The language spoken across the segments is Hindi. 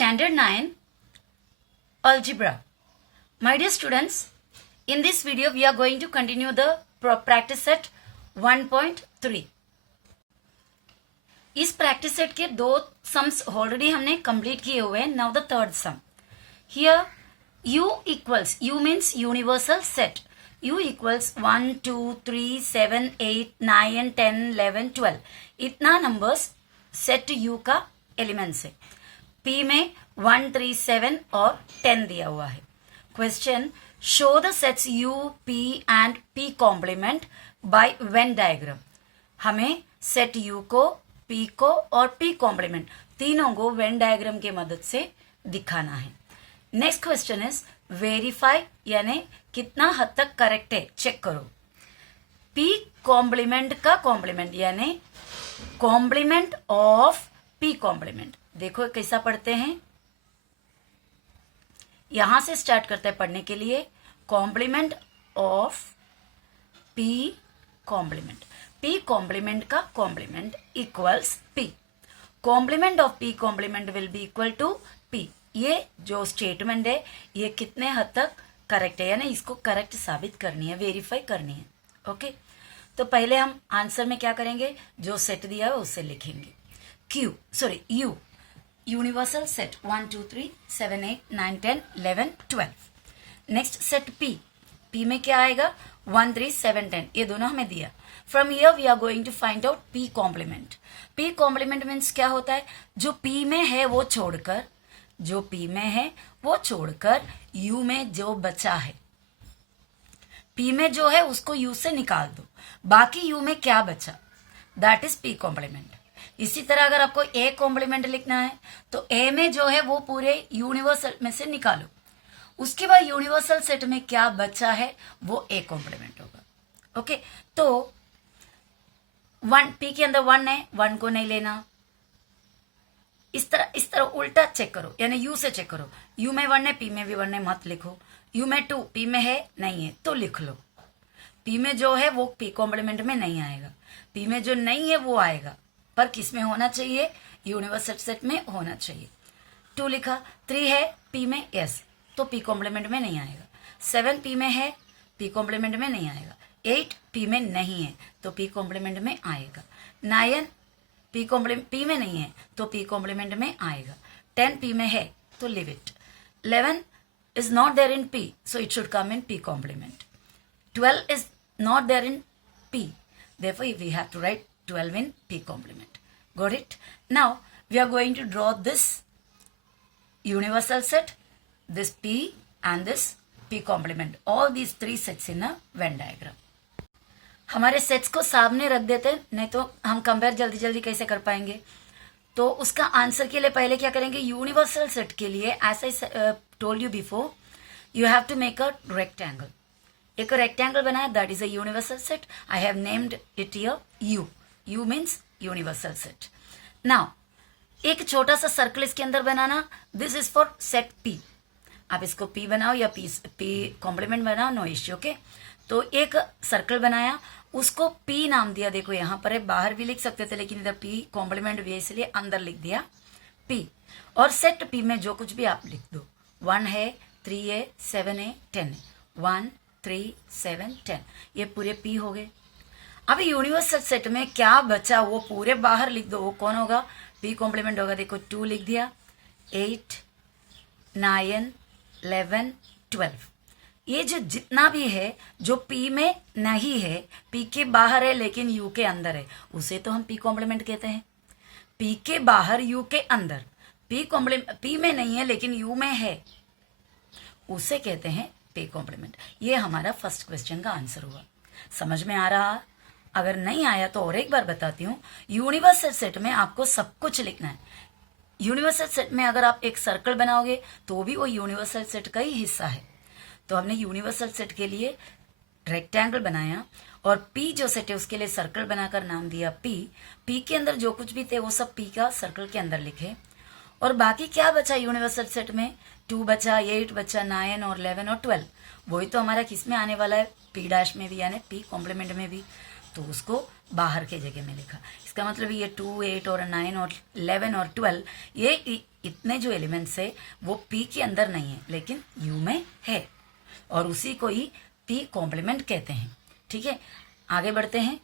Standard 9 Algebra. My dear students, in this video we are going to continue the practice set 1.3. इस प्रैक्टिस सेट के दो सम्स ऑलरेडी हमने कंप्लीट किए हुए हैं. Now the third some. Here u equals, u means universal set. u equals 1 2 3 7 8 9 10 11 12. इतना नंबर्स सेट u का एलिमेंट्स है. p में 1 3 7 और 10 दिया हुआ है. Question, show the sets u p and p complement by Venn diagram. हमें सेट u को, p को और p कॉम्प्लीमेंट तीनों को वेन डायग्राम के मदद से दिखाना है. नेक्स्ट क्वेश्चन इज वेरीफाई, यानी कितना हद तक करेक्ट है चेक करो. p कॉम्प्लीमेंट का कॉम्प्लीमेंट यानी कॉम्प्लीमेंट ऑफ p कॉम्प्लीमेंट. देखो कैसा पढ़ते हैं, यहां से स्टार्ट करते हैं पढ़ने के लिए. Complement of p complement, p complement का complement equals p. Complement of p complement will be equal to p. ये जो स्टेटमेंट है ये कितने हद तक करेक्ट है, यानी इसको करेक्ट साबित करनी है, वेरीफाई करनी है. ओके, तो पहले हम आंसर में क्या करेंगे, जो सेट दिया है उससे लिखेंगे. u universal set 1 2 3 7 8 9 10 11 12. Next set p में क्या आएगा 1 3 7 10, ये दोनों हमें दिया. From here we are going to find out p complement. p complement means क्या होता है, जो p में है वो छोड़कर, जो p में है वो छोड़कर u में जो बचा है, p में जो है उसको u से निकाल दो, बाकी u में क्या बचा, दैट इज p कॉम्प्लीमेंट. इसी तरह अगर आपको a कॉम्प्लीमेंट लिखना है तो a में जो है वो पूरे यूनिवर्सल में से निकालो, उसके बाद यूनिवर्सल सेट में क्या बचा है वो a कॉम्प्लीमेंट होगा. ओके, तो 1 p के अंदर 1 है, 1 को नहीं लेना. इस तरह उल्टा चेक करो, यानी u से चेक करो. u में 1 है, p में भी 1 है, मत लिखो. u में 2, p में है नहीं है तो लिख लो. p में जो है वो p कॉम्प्लीमेंट में नहीं आएगा, p में जो नहीं है वो आएगा, पर किस में होना चाहिए, यूनिवर्सल सेट में होना चाहिए. 2 लिखा, 3 है p में, यस, तो p कॉम्प्लीमेंट में नहीं आएगा. 7 p में है, p कॉम्प्लीमेंट में नहीं आएगा. 8 p में नहीं है तो p कॉम्प्लीमेंट में आएगा. 9 p में नहीं है तो p कॉम्प्लीमेंट में आएगा. 10 p में है तो live it. 11 is not there in p, so it should come in p complement. 12 is not there in p, therefore we have to write 12 in p complement. Got it? Now we are going to draw this universal set, this p and this p complement, all these three sets in a Venn diagram. हमारे सेट्स को सामने रख देते हैं, नहीं तो हम कंपेयर जल्दी जल्दी कैसे कर पाएंगे. तो उसका आंसर के लिए पहले क्या करेंगे, यूनिवर्सल सेट के लिए as I told you before, you have to make a rectangle. एक रेक्टेंगल बनाया, that is a universal set. I have named it here u means universal set. Now एक छोटा सा सर्कल इसके अंदर बनाना, this is for set p. आप इसको p बनाओ या p कॉम्प्लीमेंट बनाओ, नो इश्यू. ओके, तो एक सर्कल बनाया, उसको p नाम दिया. देखो यहाँ पर है, बाहर भी लिख सकते थे लेकिन इधर p कॉम्प्लीमेंट भी है इसलिए अंदर लिख दिया p. और सेट p में जो कुछ भी आप लिख दो, 1 है, 3 है, 7 है, 10 है. 1 3 7 10, ये पूरे p हो गए. अब यूनिवर्सल सेट में क्या बचा वो पूरे बाहर लिख दो, वो कौन होगा, p कॉम्प्लीमेंट होगा. देखो 2 लिख दिया, 8 9 11 12. ये जो जितना भी है जो p में नहीं है, p के बाहर है लेकिन u के अंदर है, उसे तो हम p कॉम्प्लीमेंट कहते हैं. p के बाहर u के अंदर, p में नहीं है लेकिन u में है, उसे कहते हैं p कॉम्प्लीमेंट. ये हमारा फर्स्ट क्वेश्चन का आंसर हुआ. समझ में आ रहा? अगर नहीं आया तो और एक बार बताती हूँ. यूनिवर्सल सेट में आपको सब कुछ लिखना है. यूनिवर्सल सेट में अगर आप एक सर्कल बनाओगे तो भी वो यूनिवर्सल सेट का ही हिस्सा है. तो हमने यूनिवर्सल सेट के लिए रेक्टेंगल बनाया और p जो सेट है उसके लिए सर्कल बनाकर नाम दिया p. p के अंदर जो कुछ भी थे वो सब p का सर्कल के अंदर लिखे. और बाकी क्या बचा यूनिवर्सल सेट में, 2 बचा, 8 बचा, 9 और 11 और 12. वही तो हमारा किस में आने वाला है, p डैश में भी, यानी p कॉम्प्लीमेंट में भी. तो उसको बाहर के जगह में लिखा। इसका मतलब ये 2, 8 और 9 और 11 और 12 ये इतने जो एलिमेंट्स है वो पी के अंदर नहीं है लेकिन यू में है, और उसी को ही पी कॉम्प्लीमेंट कहते हैं। ठीक है, आगे बढ़ते हैं।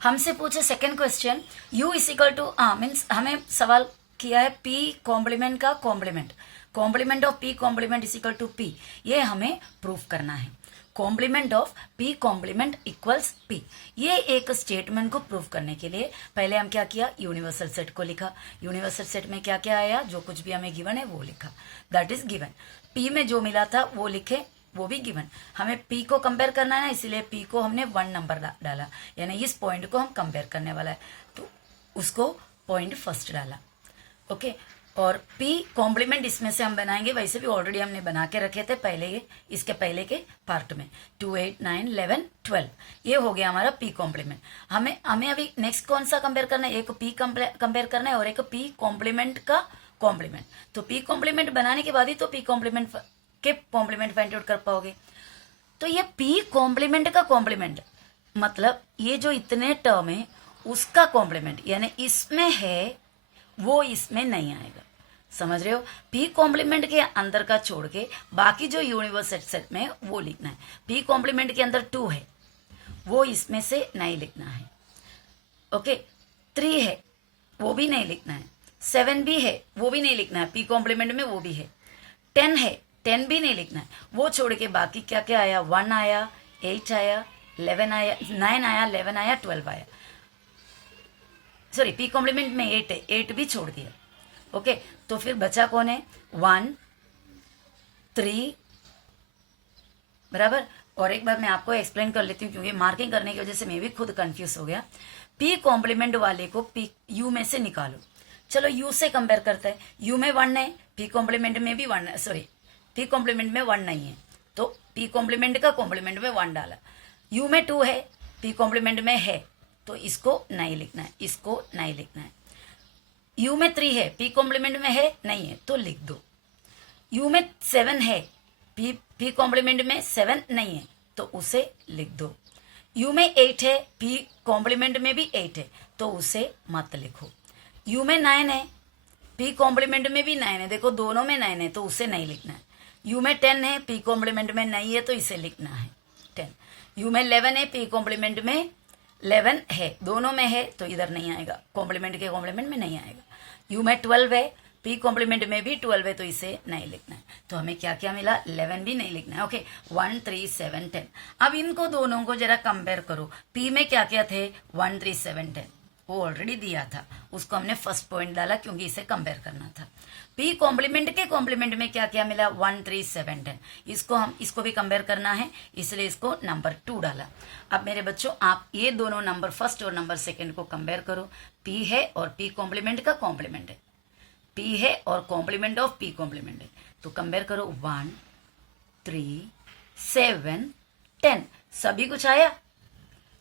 हमसे पूछे second question, U is equal to मीन्स हमें सवाल किया है पी कॉम्प्लीमेंट का complement, complement of P complement is equal to P, ये हमें प्रूफ करना है। Complement of P complement equals P, ये एक स्टेटमेंट को प्रूफ करने के लिए पहले हम क्या किया, यूनिवर्सल सेट को लिखा। यूनिवर्सल सेट में क्या क्या आया, जो कुछ भी हमें गिवन है वो लिखा, दैट इज गिवन। पी में जो मिला था वो लिखे, वो भी गिवन। हमें पी को कंपेयर करना है ना, इसीलिए पी को हमने 1 नंबर डाला, यानी इस पॉइंट को हम कंपेयर करने वाला है तो उसको पॉइंट फर्स्ट डाला। ओके, और पी कॉम्प्लीमेंट इसमें से हम बनाएंगे, वैसे भी ऑलरेडी हमने बना के रखे थे पहले, इसके पहले के पार्ट में 2, 8, 9, 11, 12, ये हो गया हमारा पी कॉम्प्लीमेंट। हमें अभी नेक्स्ट कौन सा कंपेयर करना है, एक पी कंपेयर करना है और एक पी कॉम्प्लीमेंट का कॉम्प्लीमेंट। तो पी कॉम्प्लीमेंट बनाने के बाद ही तो पी कॉम्प्लीमेंट के कॉम्प्लीमेंट फाइंड आउट कर पाओगे। तो ये पी कॉम्प्लीमेंट का कॉम्प्लीमेंट मतलब ये जो इतने टर्म है उसका कॉम्प्लीमेंट, यानी इसमें है वो इसमें नहीं आएगा, समझ रहे हो। पी कॉम्प्लीमेंट के अंदर का छोड़ के बाकी जो यूनिवर्सल सेट में वो लिखना है। पी कॉम्प्लीमेंट के अंदर 2 है वो इसमें से नहीं लिखना है। ओके, 3 है वो भी नहीं लिखना है, 7 भी है वो भी नहीं लिखना है, पी कॉम्प्लीमेंट में वो भी है। 10 है, 10 भी नहीं लिखना है, वो छोड़ के बाकी क्या क्या आया, 1 आया, 8 आया, 11 आया, 9 आया, 11 आया, 12 आया। सॉरी, पी कॉम्प्लीमेंट में 8 है, 8 भी छोड़ दिया। ओके, तो फिर बचा कौन है, 1, 3, बराबर। और एक बार मैं आपको एक्सप्लेन कर लेती हूँ क्योंकि मार्किंग करने की वजह से मैं भी खुद कंफ्यूज हो गया। पी कॉम्प्लीमेंट वाले को पी यू में से निकालो। चलो यू से कंपेयर करते हैं, यू में 1 है, पी कॉम्प्लीमेंट में भी 1, सॉरी पी कॉम्प्लीमेंट में 1 नहीं है तो पी कॉम्प्लीमेंट का कॉम्प्लीमेंट में 1 डाला। यू में 2 है, पी कॉम्प्लीमेंट में है तो इसको नहीं लिखना है, इसको नहीं लिखना है। यू में 3 है, पी कॉम्प्लीमेंट में है नहीं है तो लिख दो। यू में 7 है, पी कॉम्प्लीमेंट में 7 नहीं है तो उसे लिख दो। यू में 8 है, पी कॉम्प्लीमेंट में भी 8 है तो उसे मत लिखो। यू में 9 है, पी कॉम्प्लीमेंट में भी 9 है, देखो दोनों में 9 है तो उसे नहीं लिखना है। यू में 10 है, पी कॉम्प्लीमेंट में नहीं है तो इसे लिखना है 10। यू में 11 है, पी कॉम्प्लीमेंट में 11 है, दोनों में है तो इधर नहीं आएगा, कॉम्प्लीमेंट के कॉम्प्लीमेंट में नहीं आएगा। यू में 12 है, पी कॉम्प्लीमेंट में भी 12 है तो इसे नहीं लिखना है। तो हमें क्या क्या मिला, 11 भी नहीं लिखना है। ओके, 1, 3, 7, 10। अब इनको दोनों को जरा कंपेयर करो। पी में क्या क्या थे, 1, 3, 7, 10 वो ऑलरेडी दिया था, उसको हमने फर्स्ट पॉइंट डाला क्योंकि इसे कंपेयर करना था। पी कॉम्प्लीमेंट के कॉम्प्लीमेंट में क्या क्या मिला, 1, 3, 7, 10। इसको भी कंपेयर करना है इसलिए इसको नंबर 2 डाला। अब मेरे बच्चों आप ये दोनों नंबर फर्स्ट और नंबर सेकंड को कंपेयर करो। पी है और पी कॉम्प्लीमेंट का कॉम्प्लीमेंट है, पी है और कॉम्प्लीमेंट ऑफ पी कॉम्प्लीमेंट है तो कंपेयर करो। 1, 3, 7, 10 सभी कुछ आया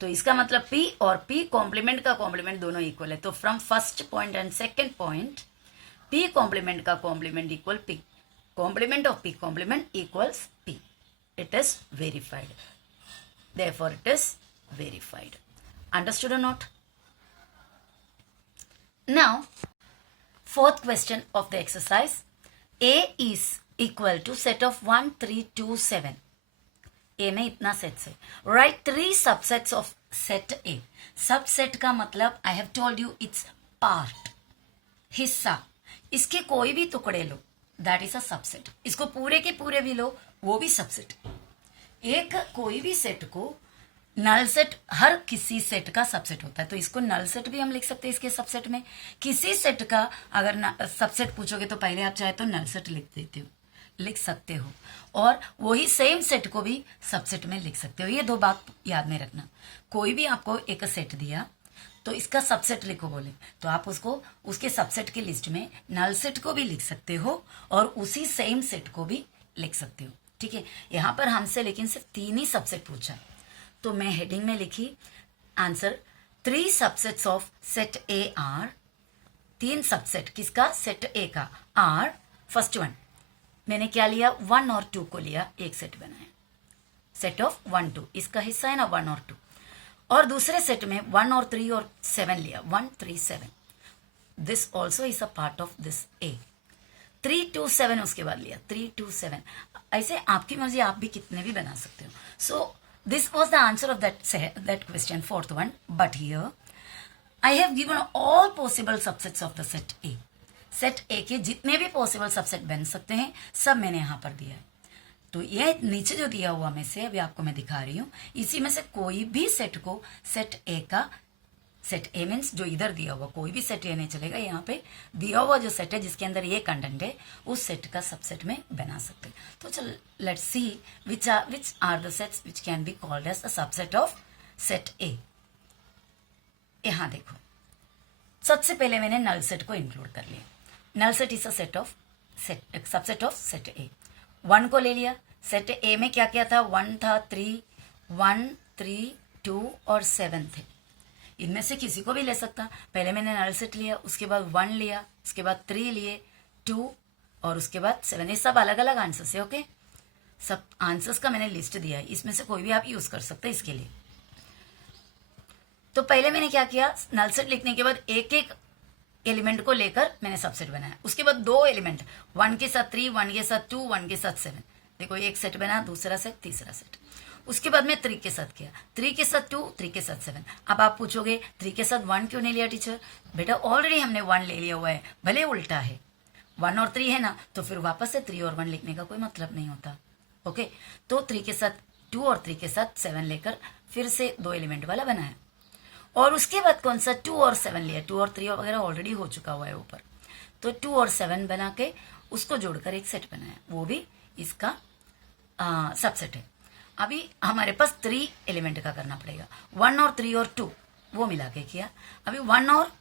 तो इसका मतलब P और P कॉम्प्लीमेंट का कॉम्प्लीमेंट दोनों इक्वल है। तो from first point and second point P complement का complement equal P, complement of P complement equals P। It is verified, therefore it is verified. Understood or not? Now fourth question of the exercise, A is equal to set of 1, 3, 2, 7. ए में इतना सेट्स है। Right 3 subsets of set A. Subset का मतलब I have told you it's part, हिस्सा। इसके कोई भी टुकड़े लो दैट इज अ सबसेट। इसको पूरे के पूरे भी लो वो भी सबसेट। एक कोई भी सेट को नल सेट हर किसी सेट का सबसेट होता है तो इसको नल सेट भी हम लिख सकते हैं। इसके सबसेट में किसी सेट का अगर सबसेट पूछोगे तो पहले आप चाहे तो नल सेट लिख सकते हो और वही सेम सेट को भी सबसेट में लिख सकते हो। ये 2 बात याद में रखना। कोई भी आपको एक सेट दिया तो इसका सबसेट लिखो बोले तो आप उसको उसके सबसेट की लिस्ट में नल सेट को भी लिख सकते हो और उसी सेम सेट को भी लिख सकते हो। ठीक है, यहाँ पर हमसे लेकिन सिर्फ 3 ही सबसेट पूछा तो मैं हेडिंग में लिखी answer 3 subsets of set A R. 3 subset किसका, सेट ए का आर। फर्स्ट वन मैंने क्या लिया, 1 और 2 को लिया, एक सेट बनाया, सेट ऑफ 1, 2 इसका हिस्सा है ना 1 और 2। और दूसरे सेट में 1 और 3 और 7 लिया, 1 3 7, this also is a part of this ए। 3 2 7 उसके बाद लिया, 3 2 7, ऐसे आपकी मर्जी, आप भी कितने भी बना सकते हो। So this was the answer of that question, fourth one. But here I have given all possible subsets of the set A. Set ए के जितने भी पॉसिबल सबसेट बन सकते हैं सब मैंने यहाँ पर दिया है। तो ये नीचे जो दिया हुआ में से अभी आपको मैं दिखा रही हूँ, इसी में से कोई भी सेट को सेट ए का, सेट ए मीन्स जो इधर दिया हुआ, कोई भी सेट ए नहीं चलेगा, यहाँ पे दिया हुआ जो सेट है जिसके अंदर ये कंटेंट है उस सेट का सबसेट में बना सकते हैं। तो चल let's see which are the sets which can be called as a subset of set A. यहाँ देखो, सबसे पहले मैंने नल सेट को इंक्लूड कर लिया। Null set is a set of set, subset of set A. 1 को ले लिया, सेट ए में क्या क्या था, 1 था, 1 3 2 और 7 थे। इनमें से किसी को भी ले सकता। पहले मैंने नल सेट लिया, उसके बाद 1 लिया, उसके बाद 3 लिए, 2 और उसके बाद 7। ये सब अलग अलग आंसर्स है। ओके, सब आंसर्स का मैंने लिस्ट दिया है, इसमें से कोई भी आप यूज कर सकते हैं इसके लिए। तो पहले मैंने क्या किया, नल सेट लिखने के बाद एक एक एलिमेंट को लेकर मैंने सबसेट बनाया। उसके बाद 2 एलिमेंट, 1 के साथ 3, 1 के साथ 2, 1 के साथ 7, देखो एक सेट बना, दूसरा सेट, तीसरा सेट। उसके बाद मैं 3 के साथ किया, 3 के साथ 2, 3 के साथ 7। अब आप पूछोगे 3 के साथ 1 क्यों नहीं लिया टीचर? बेटा ऑलरेडी हमने 1 ले लिया हुआ है, भले उल्टा है, 1 और 3 है ना, तो फिर वापस से 3 और 1 लिखने का कोई मतलब नहीं होता। ओके, तो 3 के साथ 2 और 3 के साथ 7 लेकर फिर से 2 एलिमेंट वाला बनाया। और उसके बाद कौन सा, 2 और 7 लिया। 2 और 3 वगैरह ऑलरेडी हो चुका हुआ है ऊपर, तो 2 और 7 बना के उसको जोड़कर एक सेट बनाया, वो भी इसका सबसेट है। अभी हमारे पास 3 एलिमेंट का करना पड़ेगा, 1 और 3 और 2 वो मिला के किया। अभी 1 और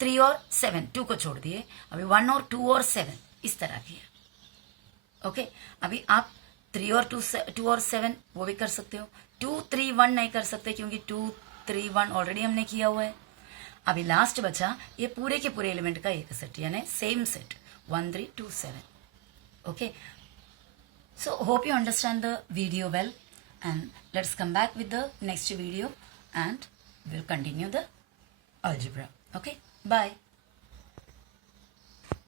3 और 7, 2 को छोड़ दिए। अभी 1 और 2 और 7 इस तरह किया। ओके, अभी आप 3 और 2 और 7 वो भी कर सकते हो। 2 3 1 नहीं कर सकते क्योंकि 2 3 1 ऑलरेडी हमने किया हुआ है। अभी लास्ट बचा ये पूरे के पूरे एलिमेंट का एक सेट, यानी same set 1 3 2 7। Okay, so hope you understand the video well, and let's come back with the next video and we'll continue the algebra. Okay, bye.